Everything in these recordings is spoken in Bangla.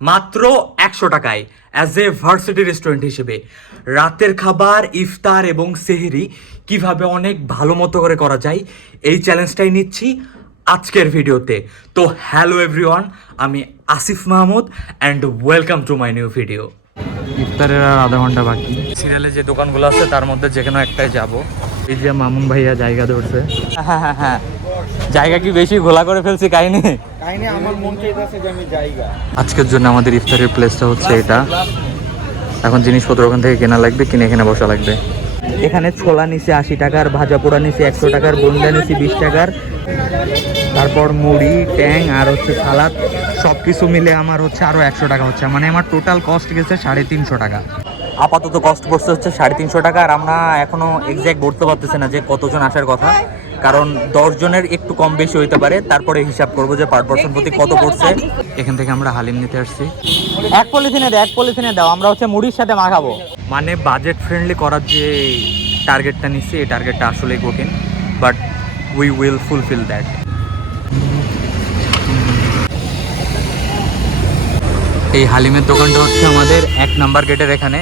মাত্র একশো টাকায় অ্যাজ এ ভার্সিটি রেস্টুরেন্ট হিসেবে। রাতের খাবার ইফতার এবং সেহরি কীভাবে অনেক ভালো মতো করে করা যায় এই চ্যালেঞ্জটাই নিচ্ছি আজকের ভিডিওতে। তো হ্যালো এভরিওয়ান আমি Asif Mahmud and welcome to my new video ইফতারের আর আধা ঘণ্টা বাকি। সিরিয়ালে যে দোকানগুলো আছে তার মধ্যে যে কোনো একটাই যাব। এই যে মামুন ভাইয়া জায়গা ধরছে। হ্যাঁ হ্যাঁ হ্যাঁ। জায়গা কি বেশি ঘোলা করে ফেলছি কাহিনী? কাহিনী আমার মন চাইতেছে যে আমি জায়গা। আজকের জন্য আমাদের ইফতারের প্লেসটা হচ্ছে এটা। এখন জিনিসপত্র ওখান থেকে কেনা লাগবে কিনে এখানে বসা লাগবে। এখানে ছোলা নিচে আশি টাকার ভাজা পোড়া নিচে একশো টাকার বন্দা নিচে বিশ টাকার। তারপর মুড়ি ট্যাং আর হচ্ছে সালাদ। সব কিছু মিলে আমার হচ্ছে আরও একশো টাকা হচ্ছে। মানে আমার টোটাল কস্ট গেছে সাড়ে তিনশো টাকা। আপাতত কস্ট পড়ছে হচ্ছে সাড়ে তিনশো টাকা আর আমরা এখনও এক্স্যাক্ট বলতে পারতেছি না যে কতজন আসার কথা। কারণ দশ জনের একটু কম বেশি হইতে পারে তারপরে হিসাব করব যে পার পার্সন প্রতি কত পড়ছে। এখান থেকে আমরা হালিম নিতে আসছি। এক পলিথিনে দাও এক পলিথিনে দাও আমরা হচ্ছে মুড়ির সাথে মাখাবো। মানে বাজেট ফ্রেন্ডলি করার যে টার্গেটটা নিচ্ছি এই টার্গেটটা আসলেই কঠিন but we will fulfil that এই হালিমের দোকানটা হচ্ছে আমাদের এক নাম্বার গেটের এখানে।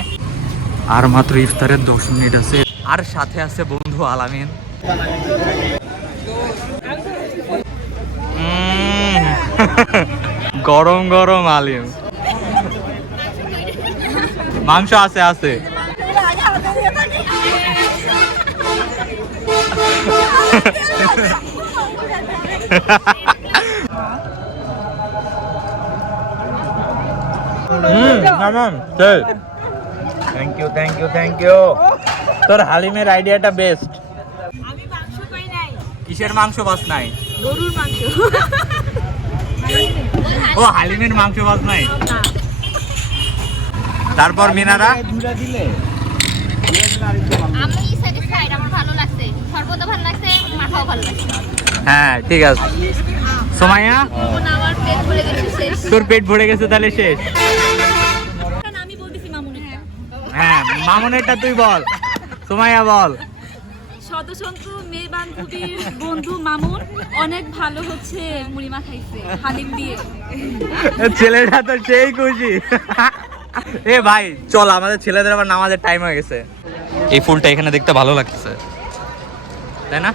আর মাত্র ইফতারের দশ মিনিট আছে। আর সাথে আছে বন্ধু আলামিন। গরম গরম আলিম। মাংস আছে আছে। Thank you thank you thank you তোর হালিমের আইডিয়াটা বেস্ট আমি মাংস পাই নাই। কিসের মাংস বাস নাই? গরুর মাংস। ও হালিমের মাংস বাস নাই? তারপর মিনারা? দুটা দিলে আমি স্যাটিসফাইড আমার ভালো লাগছে। সর্বদা ভালো লাগছে মাথাও ভালো লাগছে। হ্যাঁ ঠিক আছে। সোমাইয়া? তোর পেট ভরে গেছে তাহলে শেষ আমি বলতেছি মামুনি হ্যাঁ মামুনেরটা তুই বল। সোমাইয়া বল। শতসন্তু মেয়ে বান্ধবীর বন্ধু মামুন অনেক ভালো হচ্ছে মুড়ি মাখাইছে হালিম দিয়ে। ছেলেটা তো সেই খুশি। এ ভাই চল আমাদের ছেলেদের আবার নামাজের টাইম হয়ে গেছে। এই ফুলটা এখানে দেখতে ভালো লাগতেছে। তাই না?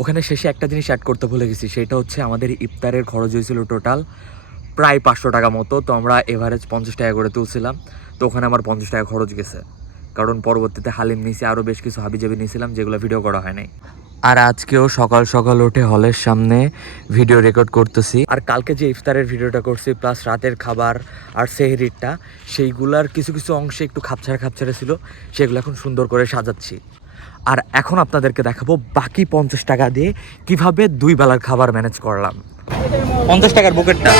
ওখানে শেষে একটা জিনিস অ্যাড করতে ভুলে গেছি সেটা হচ্ছে আমাদের ইফতারের খরচ হয়েছিল টোটাল প্রায় পাঁচশো টাকা মতো, তো আমরা এভারেজ পঞ্চাশ টাকা করে তুলছিলাম। তো ওখানে আমার পঞ্চাশ টাকা খরচ গেছে। কারণ পরবর্তীতে হালিম নিয়েছি আরও বেশ কিছু হাবিজাবি নিয়েছিলাম, যেগুলো ভিডিও করা হয় নাই। আর আজকেও সকাল সকাল উঠে হলের সামনে ভিডিও রেকর্ড করতেছি। আর কালকে যে ইফতারের ভিডিওটা করছি প্লাস রাতের খাবার আর সেহরিরটা, সেইগুলার কিছু কিছু অংশে একটু খাপছাড়া খাপছাড়া ছিল, সেগুলো এখন সুন্দর করে সাজাচ্ছি। আর এখন আপনাদেরকে দেখাবো বাকি পঞ্চাশ টাকা দিয়ে কীভাবে দুই বেলার খাবার ম্যানেজ করলাম। পঞ্চাশ টাকার বুকেটটা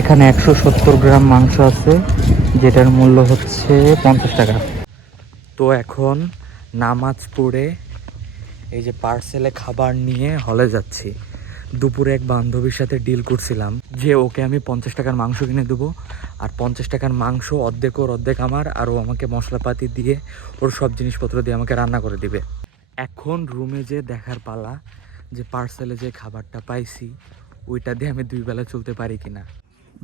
এখানে একশো সত্তর গ্রাম মাংস আছে, যেটার মূল্য হচ্ছে পঞ্চাশ টাকা। তো এখন নামাজ পড়ে এই যে পার্সেলে খাবার নিয়ে হলে যাচ্ছি। দুপুরে এক বান্ধবীর সাথে ডিল করছিলাম যে ওকে আমি পঞ্চাশ টাকার মাংস কিনে দেবো, আর পঞ্চাশ টাকার মাংস অর্ধেক ওর অর্ধেক আমার, আর ও আমাকে মশলাপাতি দিয়ে ওর সব জিনিসপত্র দিয়ে আমাকে রান্না করে দিবে। এখন রুমে যে দেখার পালা যে পার্সেলে যে খাবারটা পাইছি, ওইটা দিয়ে আমি দুই বেলা চলতে পারি কিনা।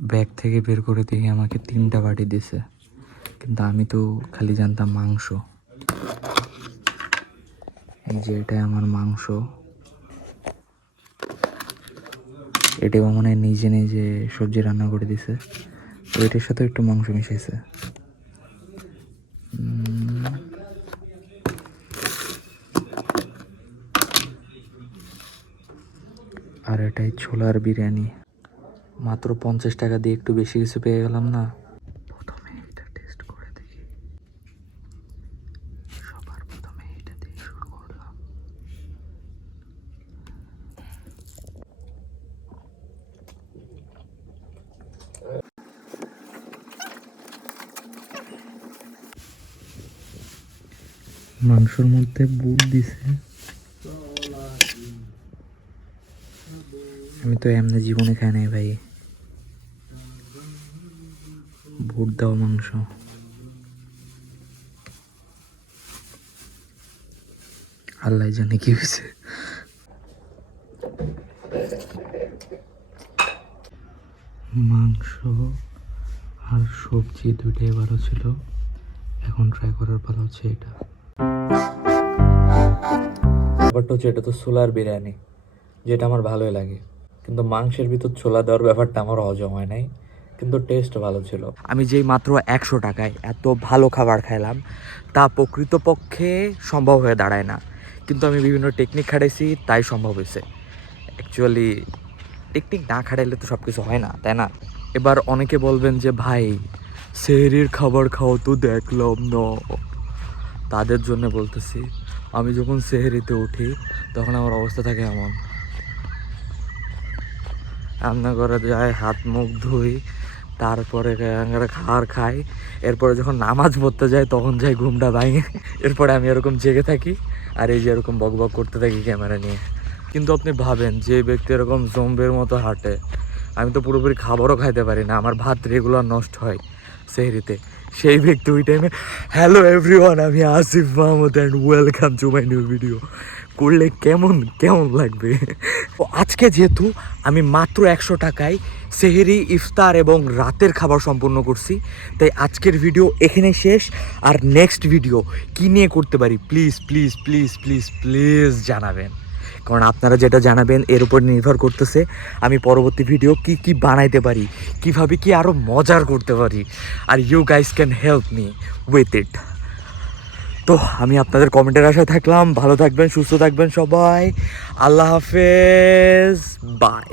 ব্যাগ থেকে বের করে দিয়ে আমাকে তিনটা বাটি দিছে। কিন্তু আমি তো খালি জানতাম মাংস। এই যে এটাই আমার মাংস। এটাও মনে হয় নিজে নিজে সবজি রান্না করে দিছে। তো এটার সাথে একটু মাংস মিশাইছে। আর এটাই ছোলার বিরিয়ানি। মাত্র পঞ্চাশ টাকা দিয়ে একটু বেশি কিছু পেয়ে গেলাম না। প্রথমে এটা টেস্ট করে দেখি। সবার প্রথমে এটা শুরু করলাম। মাংসর মধ্যে বুট দিছে। আমি তো এমনি জীবনে খাই নাই ভাই। ভোট দেওয়া মাংস। আল্লাহ জানে কি হয়েছে। মাংস আর সবজি দুইটাই ভালো ছিল। এখন ট্রাই করার পালা হচ্ছে এটা। ব্যাপারটা হচ্ছে এটা তো সোলার বিরিয়ানি, যেটা আমার ভালোই লাগে। কিন্তু মাংসের ভিতর ছোলা দেওয়ার ব্যাপারটা আমার হজম হয় নাই, কিন্তু টেস্ট ভালো ছিল। আমি যেই মাত্র একশো টাকায় এত ভালো খাবার খাইলাম, তা প্রকৃতপক্ষে সম্ভব হয়ে দাঁড়ায় না। কিন্তু আমি বিভিন্ন টেকনিক খাটাইছি, তাই সম্ভব হয়েছে অ্যাকচুয়ালি টেকনিক না খাটাইলে তো সব কিছু হয় না, তাই না? এবার অনেকে বলবেন যে, ভাই, সেহরির খাবার খাও তো দেখলাম না। তাদের জন্য বলতেছি, আমি যখন সেহরিতে উঠি, তখন আমার অবস্থা থাকে এমন। রান্না করে যায় হাত মুখ ধুই, তারপরে খাবার খাই। এরপরে যখন নামাজ পড়তে যায় তখন যাই ঘুমটা ভাঙে। এরপরে আমি এরকম জেগে থাকি আর এই যে এরকম বক বক করতে থাকি ক্যামেরা নিয়ে। কিন্তু আপনি ভাবেন, যে ব্যক্তি এরকম জম্বের মতো হাঁটে, আমি তো পুরোপুরি খাবারও খাইতে পারি না, আমার ভাত রেগুলার নষ্ট হয় সেহরিতে। সেই ব্যক্তি ওই টাইমে হ্যালো এভরিওয়ান আমি Asif Mahmud and welcome to my new video করলে কেমন কেমন লাগবে? তো আজকে যেহেতু আমি মাত্র একশো টাকায় সেহেরি, ইফতার এবং রাতের খাবার সম্পূর্ণ করছি, তাই আজকের ভিডিও এখানে শেষ। আর নেক্সট ভিডিও কী নিয়ে করতে পারি? Please please please please please জানাবেন। কারণ আপনারা যেটা জানাবেন এর উপর নির্ভর করতেছে আমি পরবর্তী ভিডিও কি কি বানাইতে পারি, কীভাবে কি আরও মজার করতে পারি। Are you guys can help me with it তো আমি আপনাদের কমেন্টের আশায় থাকলাম, ভালো থাকবেন, সুস্থ থাকবেন সবাই। আল্লাহ হাফেজ বাই